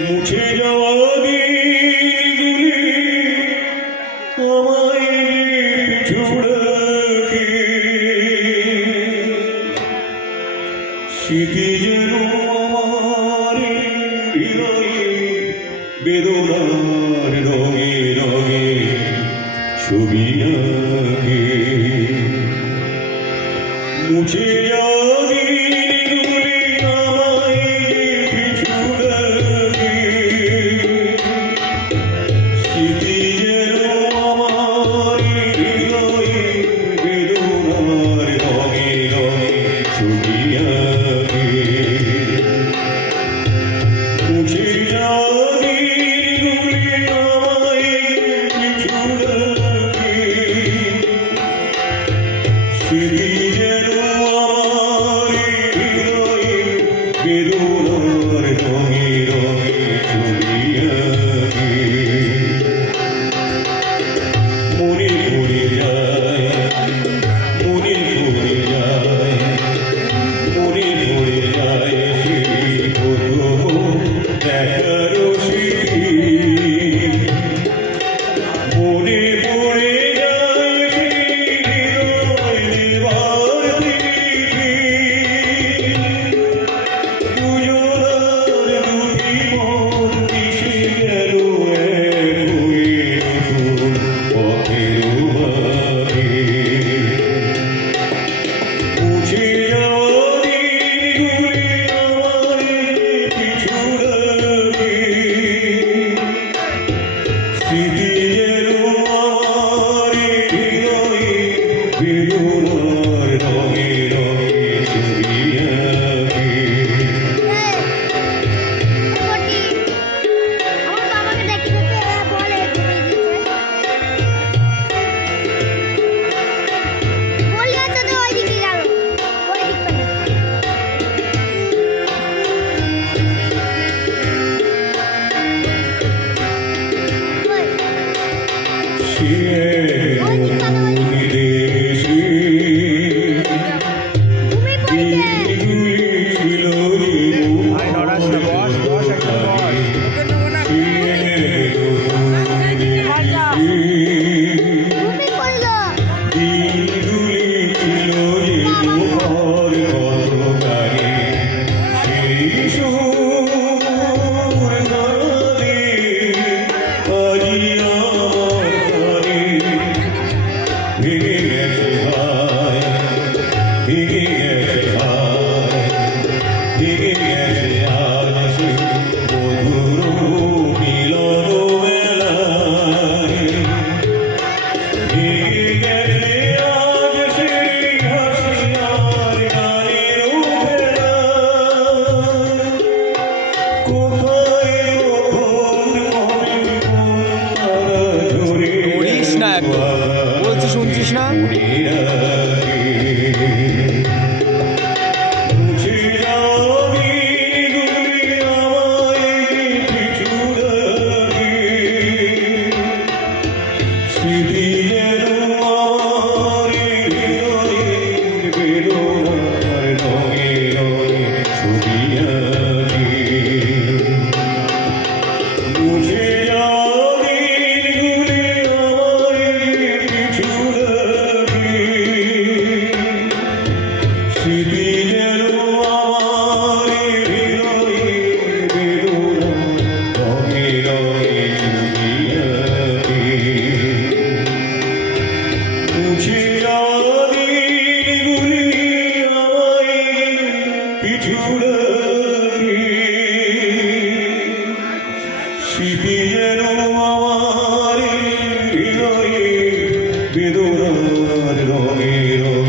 মুছে যাওয়া দিনগুলি আমায় ছুড়ে স্মৃতি যেন আমার হৃদয়ে বেদনার রঙে রঙে ছবি আঁকে মুছে যাওয়া দিনগুলি আমায় পিছু ডাকে স্মৃতি যেন আমার হৃদয়ে বেদনার রঙে রঙে ছবি আঁকে মুছে যাওয়া দিনগুলি আমায় পিছু ডাকে স্মৃতি যেন আমার হৃদয়ে বেদনার রঙে রঙে ছবি আঁকে মনে পড়ে যায় মনে পড়ে যায় মনে পড়ে যায় সেই প্রথম দেখার স্মৃতি মনে পড়ে যায় সেই হৃদয় দেবার দিকে দুজনার দুটি মন মিশে গেল এক হয়ে নতুন পথের বাঁকে মুছে যাওয়া দিনগুলি আমায় পিছু ডাকে স্মৃতি যেন আমার হৃদয়ে বেদনার রঙে রঙে ছবি আঁকে আমার বাবাকে দেখি বলে বললে তো ওইদিকে গেল ওই দিক পড়িস না একবার বলছি শুনছিস না মুছে যাওয়া দিনগুলি আমায় পিছু ডাকে স্মৃতি যেন আমার হৃদয়ে বেদনার রঙে রঙে ছবি আঁকে মুছে যাওয়া দিনগুলি আমায় পিছু ডাকে স্মৃতি যেন আমার হৃদয়ে বেদনার রঙে রঙে ছবি আঁকে মুছে যাওয়া দিনগুলি আমায় পিছু ডাকে স্মৃতি যেন আমার হৃদয়ে বেদনার রঙে রঙে